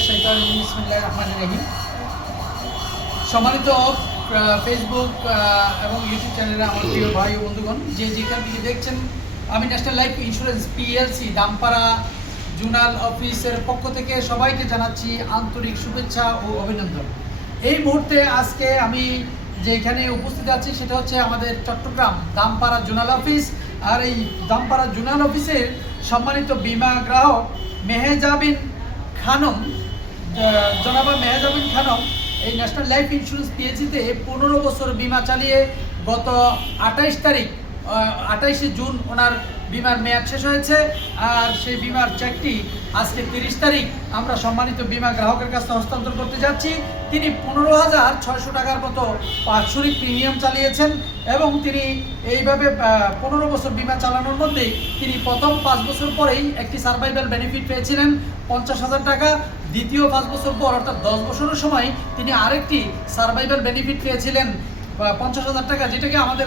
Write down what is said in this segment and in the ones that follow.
মিনাশ শাইতানির রাজিম বিসমিল্লাহির রহমানির রহিম। সম্মানিত ফেসবুক এবং ইউটিউব চ্যানেলে আমার প্রিয় ভাই ও বন্ধুগণ, যে যেখান থেকে দেখছেন, আমি national life insurance PLC Dampara zonal অফিসের পক্ষ থেকে সবাইকে জানাচ্ছি আন্তরিক শুভেচ্ছা ও অভিনন্দন। এই মুহূর্তে আজকে আমি যেখানে উপস্থিত আছি সেটা হচ্ছে আমাদের চট্টগ্রাম দামপাড়া জোনাল অফিস। আর এই দামপাড়া জোনাল অফিসের সম্মানিত বীমা গ্রাহক মেহেজাবিন খানম, জনাবা মেহেজাবিন খানম এই ন্যাশনাল লাইফ ইন্স্যুরেন্স পিএলসিতে 15 বছর বীমা চালিয়ে গত 28 জুন ওনার বিমার মেয়াদ শেষ হয়েছে। আর সেই বিমার চেকটি আজকে 30 তারিখ আমরা সম্মানিত বিমা গ্রাহকের কাছে হস্তান্তর করতে যাচ্ছি। তিনি 15,600 টাকার মতো বাৎসরিক প্রিমিয়াম চালিয়েছেন এবং তিনি এইভাবে 15 বছর বিমা চালানোর মধ্যে তিনি প্রথম 5 বছর পরেই একটি সার্ভাইভাল বেনিফিট পেয়েছিলেন 50,000 টাকা। দ্বিতীয় 5 বছর পর অর্থাৎ 10 বছরের সময় তিনি আরেকটি সার্ভাইভাল বেনিফিট পেয়েছিলেন 50,000 টাকা, যেটাকে আমাদের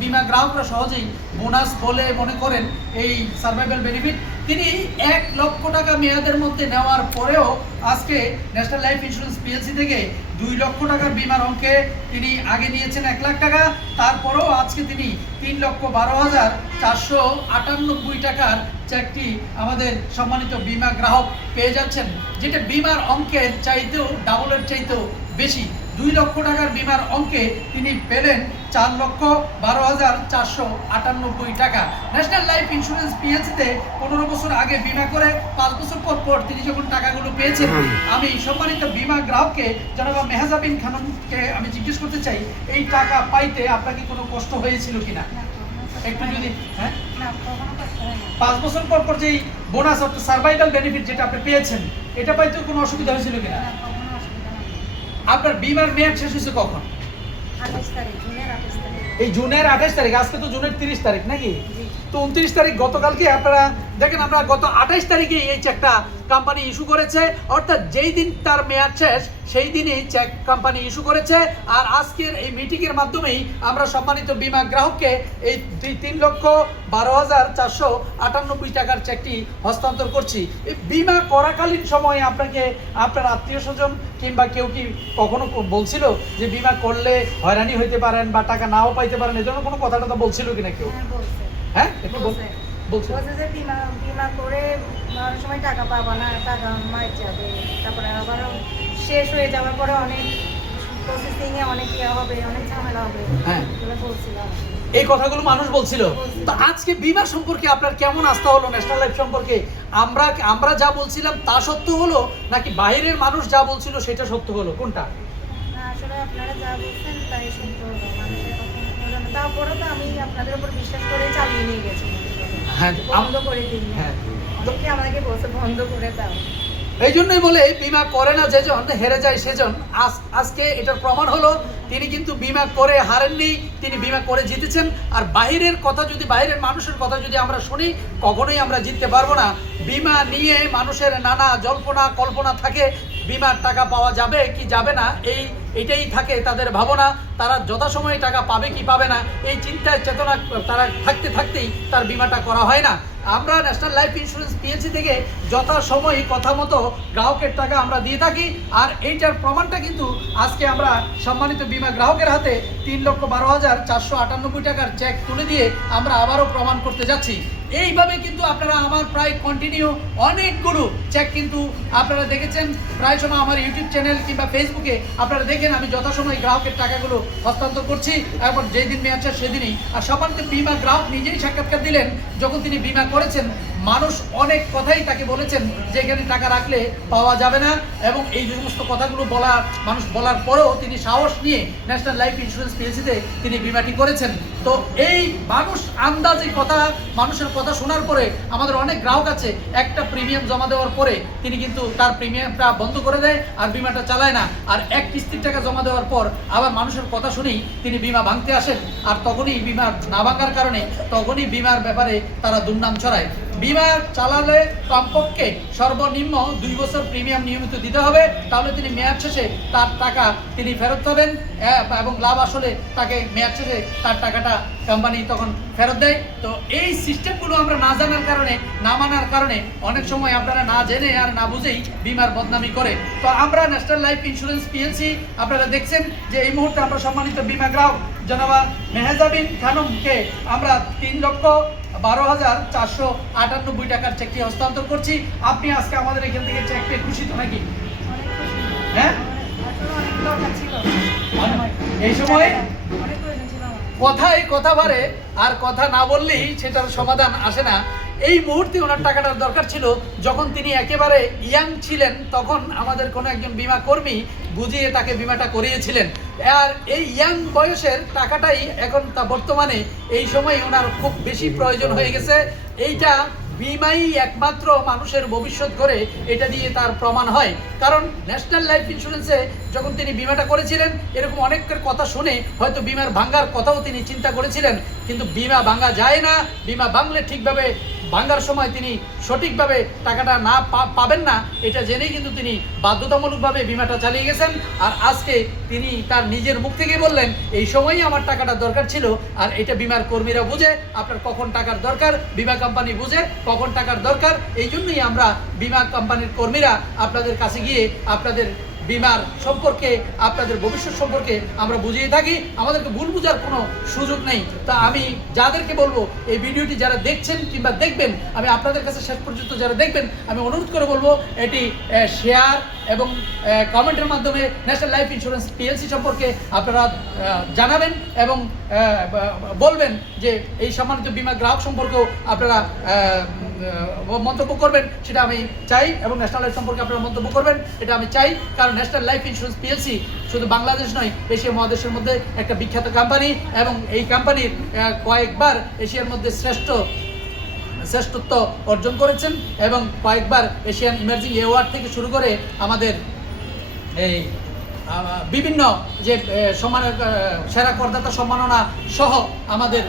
বিমা গ্রাহকরা সহজেই বোনাস বলে মনে করেন। এই সার্ভাইভাল বেনিফিট তিনি 1 লক্ষ টাকা মেয়াদের মধ্যে নেওয়ার পরেও আজকে ন্যাশনাল লাইফ ইন্স্যুরেন্স পিএলসি থেকে 2 লক্ষ টাকার বিমার অঙ্কে তিনি আগে নিয়েছেন 1 লাখ টাকা। তারপরেও আজকে তিনি 3,12,498 টাকার চেকটি আমাদের সম্মানিত বিমা গ্রাহক পেয়ে যাচ্ছেন, যেটা বিমার অঙ্কের চাইতেও ডাবলের চাইতেও বেশি। 2 লক্ষ টাকার বিমার অঙ্কে তিনি পেলেন 4,12,498 টাকা। ন্যাশনাল লাইফ ইন্স্যুরেন্স পিএলসিতে 15 বছর আগে বিমা করে 5 বছর পর তিনি যখন টাকাগুলো পেয়েছেন, আমি সম্মানিত বিমা গ্রাহককে জনাব মেহেজাবিন খানমকে আমি জিজ্ঞেস করতে চাই, এই টাকা পাইতে আপনাকে কোনো কষ্ট হয়েছিল কিনা একটু যদি? হ্যাঁ, 5 বছর পর যেই বোনাস অর্থাৎ সার্ভাইভাল বেনিফিট যেটা আপনি পেয়েছেন, এটা পাইতে কোনো অসুবিধা হয়েছিল কিনা? আপনার বিমার মেয়াদ শেষ হয়েছে কখন? এই জুনের 28 তারিখ। আজকে তো জুনের 30 তারিখ নাকি? তো 29 তারিখ গতকালকে আপনারা দেখেন, আমরা গত 28 তারিখে এই চেকটা কোম্পানি ইস্যু করেছে, অর্থাৎ যেই দিন তার মেয়াদ শেষ সেই দিনই চেক কোম্পানি ইস্যু করেছে। আর আজকের এই মিটিংয়ের মাধ্যমেই আমরা সম্মানিত বিমা গ্রাহককে এই 3,12,498 টাকার চেকটি হস্তান্তর করছি। এই বিমা করাকালীন সময়ে আপনাকে আপনার আত্মীয় স্বজন কিংবা কেউ কি কখনো বলছিল যে বিমা করলে হয়রানি হইতে পারেন বা টাকা নাও পাইতে পারেন, এই জন্য কোনো কথাটা তো বলছিল কিনা কেউ? হ্যাঁ, একটু বলছে যে বিমা করে অনেক সময় টাকা পাবো না, টাকা মার যাবে, তারপরে আবার শেষ হয়ে যাওয়ার পরে অনেক প্রসেসিং এ অনেক ইয়ে হবে, অনেক ঝামেলা হবে। হ্যাঁ, বলছিলাম এই কথাগুলো মানুষ বলছিল। তো আজকে বিমা সম্পর্কে আপনার কেমন আস্থা হলো? ন্যাশনাল লাইফ সম্পর্কে আমরা যা বলছিলাম তা সত্য হলো, নাকি বাইরের মানুষ যা বলছিল সেটা সত্য হলো? কোনটা? আসলে আপনারা যা বলছেন তাই সত্য হলো। তারপরে তো আমি আপনাদের উপর বিশ্বাস করে চালিয়ে নিয়ে গেছি। হ্যাঁ, বন্ধ করে দিন। হ্যাঁ, অনেকে আমাকে বলছে বন্ধ করে দাও। এই জন্যই বলে বিমা করে না যেজন হেরে যায় সেজন। আজকে এটার প্রমাণ হলো তিনি কিন্তু বিমা করে হারেননি, তিনি বিমা করে জিতেছেন। আর বাহিরের কথা যদি, বাহিরের মানুষের কথা যদি আমরা শুনি, কখনোই আমরা জিততে পারবো না। বিমা নিয়ে মানুষের নানা জল্পনা কল্পনা থাকে, বিমার টাকা পাওয়া যাবে কি যাবে না এইটাই থাকে তাদের ভাবনা। তারা যথাসময়ে টাকা পাবে কি পাবে না এই চিন্তায় চেতনা তারা থাকতেই তার বিমাটা করা হয় না। আমরা ন্যাশনাল লাইফ ইন্স্যুরেন্স পিএলসি থেকে যথাসময়ে কথা মতো গ্রাহকের টাকা আমরা দিয়ে থাকি। আর এইটার প্রমাণটা কিন্তু আজকে আমরা সম্মানিত বিমা গ্রাহকের হাতে 3,12,498 টাকার চেক তুলে দিয়ে আমরা আবারও প্রমাণ করতে যাচ্ছি। এইভাবে কিন্তু আপনারা আমার প্রায় কন্টিনিউ অনেকগুলো চেক কিন্তু আপনারা দেখেছেন প্রায় সময় আমার ইউটিউব চ্যানেল কিংবা ফেসবুকে আপনারা দেখেন আমি যথাসময়ে গ্রাহকের টাকাগুলো হস্তান্তর করছি, এবং যেই দিন মেয়াদ শেষ সেদিনই। আর সম্মানিত বিমা গ্রাহক নিজেই সাক্ষাৎকার দিলেন যখন তিনি বিমা করেছেন। মানুষ অনেক কথাই তাকে বলেছেন যে এখানে টাকা রাখলে পাওয়া যাবে না, এবং এই সমস্ত কথাগুলো মানুষ বলার পরেও তিনি সাহস নিয়ে ন্যাশনাল লাইফ ইন্স্যুরেন্স পিএলসিতে তিনি বিমাটি করেছেন। তো এই মানুষ আন্দাজে মানুষের কথা শোনার পরে আমাদের অনেক গ্রাহক আছে, একটা প্রিমিয়াম জমা দেওয়ার পরে তিনি কিন্তু তার প্রিমিয়ামটা বন্ধ করে দেয় আর বিমাটা চালায় না। আর এক কিস্তির টাকা জমা দেওয়ার পর আবার মানুষের কথা শুনেই তিনি বিমা ভাঙতে আসেন, আর তখনই বিমা না ভাঙার কারণে তখনই বিমার ব্যাপারে তারা দুর্নাম ছড়ায়। বিমা চালালে কমপক্ষে সর্বনিম্ন 2 বছর প্রিমিয়াম নিয়মিত দিতে হবে, তাহলে তিনি মেয়াদ শেষে তার টাকা তিনি ফেরত পাবেন এবং লাভ আসলে তাকে মেয়াদ শেষে তার টাকাটা কোম্পানি তখন ফেরত দেয়। তো এই সিস্টেমগুলো আমরা না জানার কারণে, না মানার কারণে অনেক সময় আপনারা না জেনে আর না বুঝেই বিমার বদনামি করে। তো আমরা ন্যাশনাল লাইফ ইন্স্যুরেন্স পিএলসি আপনারা দেখছেন যে এই মুহূর্তে আমরা সম্মানিত বিমা গ্রাহক জনাবা মেহজাবিন খানমকে আমরা 3,12,498 টাকার চেকটি হস্তান্তর করছি। আপনি আজকে আমাদের এখান থেকে চেক পেয়ে খুশি তো নাকি? অনেক খুশি। হ্যাঁ, আসলে অনেক দরকার ছিল এই সময় অনেক প্রয়োজন ছিল আমার। কথাই কথা বাড়ে, আর কথা না বললেই সেটার সমাধান আসে না। এই মুহূর্তে ওনার টাকাটার দরকার ছিল, যখন তিনি একেবারে ইয়াং ছিলেন তখন আমাদের কোনো একজন বিমা কর্মী বুঝিয়ে তাকে বিমাটা করিয়েছিলেন। আর এই ইয়াং বয়সের টাকাটাই এখন তা বর্তমানে এই সময় ওনার খুব বেশি প্রয়োজন হয়ে গেছে। এইটা বিমাই একমাত্র মানুষের ভবিষ্যৎ করে, এটা দিয়ে তার প্রমাণ হয়। কারণ ন্যাশনাল লাইফ ইন্স্যুরেন্সে যখন তিনি বিমাটা করেছিলেন, এরকম অনেকের কথা শুনে হয়তো বিমার ভাঙ্গার কথাও তিনি চিন্তা করেছিলেন, কিন্তু বিমা ভাঙ্গা যায় না। বিমা ভাঙলে ঠিকভাবে ভাঙ্গার সময় তিনি সঠিকভাবে টাকাটা না পাবেন না, এটা জেনেই কিন্তু তিনি বাধ্যতামূলকভাবে বিমাটা চালিয়ে গেছেন। আর আজকে তিনি তার নিজের মুখ থেকে বললেন এই সময়ই আমার টাকাটা দরকার ছিল। আর এটা বিমার কর্মীরা বুঝে, আপনার কখন টাকার দরকার বিমা কোম্পানি বুঝে কখন টাকার দরকার। এই জন্যই আমরা বিমা কোম্পানির কর্মীরা আপনাদের কাছে গিয়ে আপনাদের বিমার সম্পর্কে, আপনাদের ভবিষ্যৎ সম্পর্কে আমরা বুঝিয়ে থাকি। আমাদেরকে ভুল বোঝার কোনো সুযোগ নেই। তা আমি যাদেরকে বলবো, এই ভিডিওটি যারা দেখছেন কিংবা দেখবেন, আমি আপনাদের কাছে শেষ পর্যন্ত যারা দেখবেন, আমি অনুরোধ করে বলবো এটি শেয়ার এবং কমেন্টের মাধ্যমে ন্যাশনাল লাইফ ইন্স্যুরেন্স পিএলসি সম্পর্কে আপনারা জানাবেন এবং বলবেন যে এই সম্মানিত বিমা গ্রাহক সম্পর্কেও আপনারা মন্তব্য করবেন, সেটা আমি চাই। এবং ন্যাশনাল লাইফ সম্পর্কে আপনারা মন্তব্য করবেন, এটা আমি চাই। কারণ ন্যাশনাল লাইফ ইন্স্যুরেন্স পিএলসি শুধু বাংলাদেশ নয়, এশিয়া মহাদেশের মধ্যে একটা বিখ্যাত কোম্পানি এবং এই কোম্পানির কয়েকবার এশিয়ার মধ্যে শ্রেষ্ঠত্ব অর্জন করেছেন এবং কয়েকবার এশিয়ান ইমার্জিং অ্যাওয়ার্ড থেকে শুরু করে আমাদের এই বিভিন্ন যে সেরা করদাতা সম্মাননা সহ আমাদের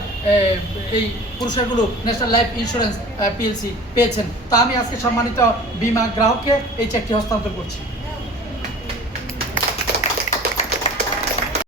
এই পুরস্কারগুলো ন্যাশনাল লাইফ ইন্স্যুরেন্স পিএলসি পেয়েছেন। তা আমি আজকে সম্মানিত বিমা গ্রাহককে এই চেকটি হস্তান্তর করছি।